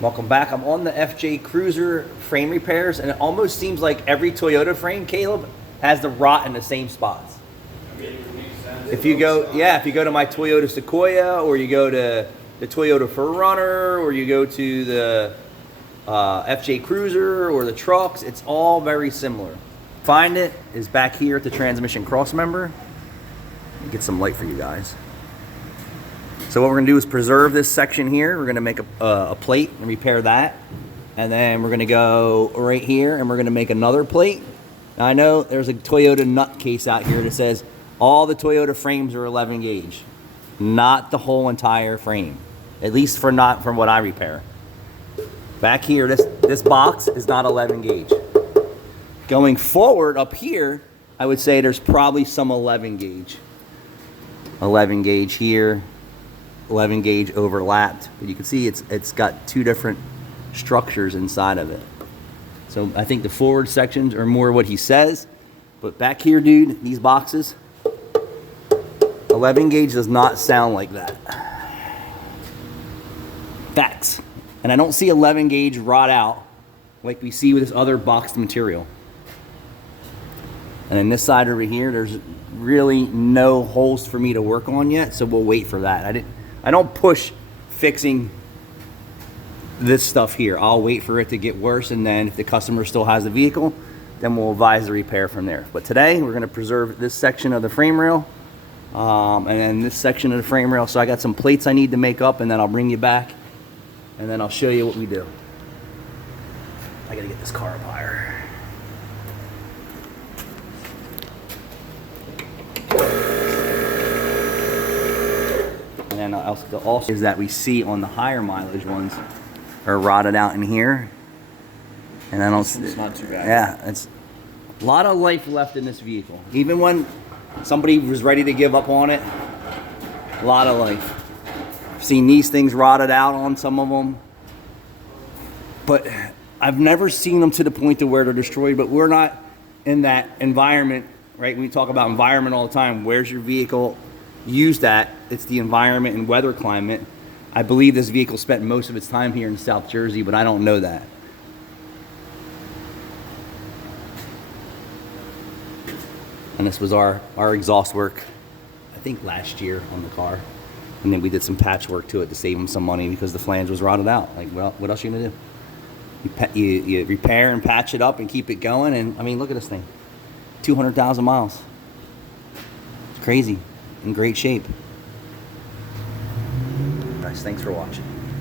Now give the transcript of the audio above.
Welcome back. I'm on the FJ Cruiser frame repairs, and it almost seems like every Toyota frame, Caleb, has the rot in the same spots. If you go, if you go to my Toyota Sequoia, or you go to the Toyota 4Runner, or you go to the FJ Cruiser or the trucks, it's all very similar. Find it is back here at the transmission cross member. Get some light for you guys. So what we're gonna do is preserve this section here. We're gonna make a plate and repair that. And then we're gonna go right here and we're gonna make another plate. Now I know there's a Toyota nut case out here that says all the Toyota frames are 11 gauge. Not the whole entire frame. At least not from what I repair. Back here, this box is not 11 gauge. Going forward up here, I would say there's probably some 11 gauge. 11 gauge here. 11 gauge overlapped, but you can see it's got two different structures inside of it. So I think the forward sections are more what he says, but back here, dude, these boxes, 11 gauge does not sound like that. Facts. And I don't see 11 gauge rot out like we see with this other boxed material. And then this side over here, there's really no holes for me to work on yet, so we'll wait for that. I don't push fixing this stuff here. I'll wait for it to get worse, and then if the customer still has the vehicle, then we'll advise the repair from there. But today, we're gonna preserve this section of the frame rail, and then this section of the frame rail. So I got some plates I need to make up, and then I'll bring you back, and then I'll show you what we do. I gotta get this car up higher. And also is that we see on the higher mileage ones are rotted out in here, and I don't. It's not too bad. Yeah, it's a lot of life left in this vehicle. Even when somebody was ready to give up on it, a lot of life. I've seen these things rotted out on some of them, but I've never seen them to the point to where they're destroyed. But we're not in that environment, right? We talk about environment all the time. Where's your vehicle used at? It's the environment and weather climate. I believe this vehicle spent most of its time here in South Jersey, but I don't know that. And this was our exhaust work, I think last year on the car. And then we did some patchwork to it to save them some money because the flange was rotted out. Like, well, what else are you gonna do? You repair and patch it up and keep it going. And I mean, look at this thing, 200,000 miles. It's crazy. In great shape. Guys, thanks for watching.